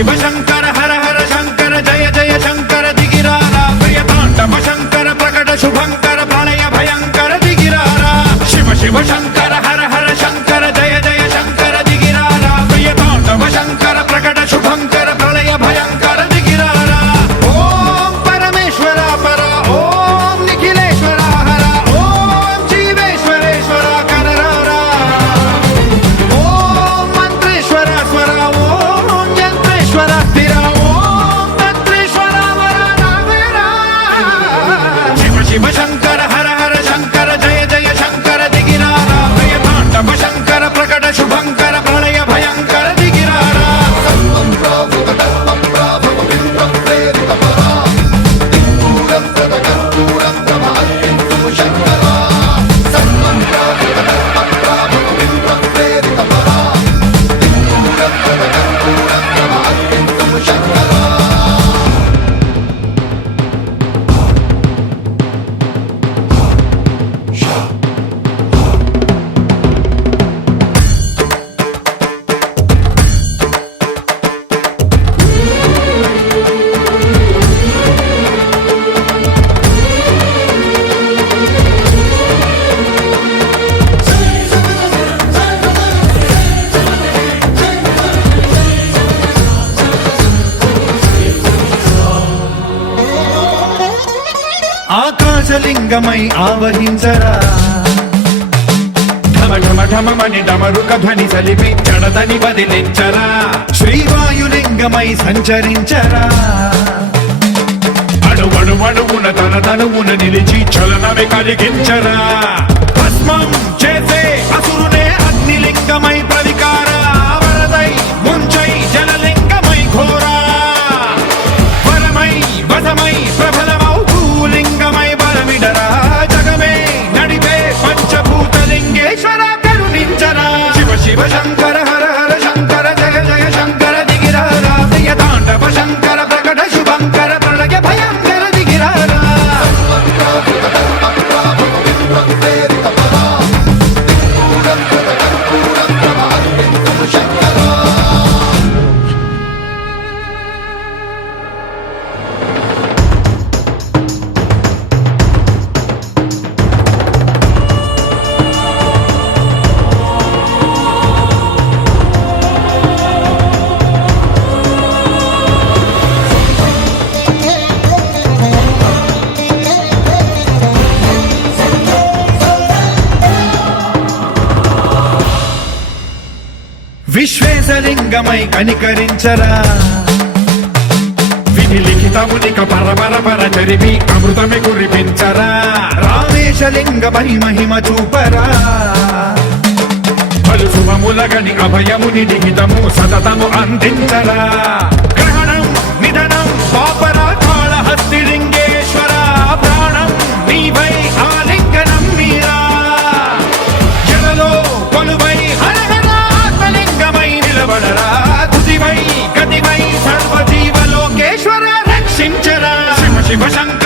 శివ శంకర హర హర శంకర జయ జయ శంకర దిగిరారా ప్రియతాండవ శంకర ప్రకట శుభంకర ప్రళయ భయంకర దిగిరారా శివ శివ శంకర హర హర శంకర జయ జయ శంకర దిగిరారా ప్రియతాండవ శంకర ప్రకట శుభంకర ప్రళయ భయంకర దిగిరారా ఓం పరమేశ్వర పర ఓం నిఖిలేశ్వర హర ఓం జీవేశ్వరేశ్వర కరరారా ఓం మంత్రేశ్వర స్వర ఓం యంత్రేశ్వర స్థిర ఓం తంత్రేశ్వర వర నాగరా శివ శివ శంకర హర హర శంకర జయ జయ శంకర దిగిరారా ప్రియతాండవ శంకర ప్రకట శుభంకర ప్రళయ భయంకర దిగిరారా ఆకాశలింగమై ఆవహించరా ఢమ ఢమ ఢమమని డమరుక ధ్వని సలిపి జడదని వదిలించరా శ్రీవాయులింగమై సంచరించరా అణువణువున తన తనువున నిలిచి చలనమే కలిగించరా భస్మం చేసే అసురునే అగ్నిలింగమై ప్రవికార వరదై ముంచై జలలింగమై ఘోరా వరమై వసమై ప్రబలమౌ భూలింగమై బలమిడరా జగమే నడిపే పంచభూతలింగేశ్వర కరుణించరా శివ శివ శంకర హర హర శంకర జయ జయ శంకర దిగిరారా ప్రియతాండవ శంకర ప్రకట శుభంకర ప్రళయ భయంకర దిగిరారా విశ్వేశలింగమై కనికరించరా విధి లిఖితమునిక పరపర పర చరివి అమృతమి కురిపించరా రామేశలింగమై మహిమ చూపరా పలు శుభములగని అభయముని లిఖితము సతతము అందించరా గ్రహణం నిధనం పాపరా కాళహస్తిలింగేశ్వర ప్రాణం నీవై ఆలింగనం మీరా జలలో కొలువై తుదివై గతివై సర్వజీవలోకేశ్వర రక్షించరా శివ శివ శంకర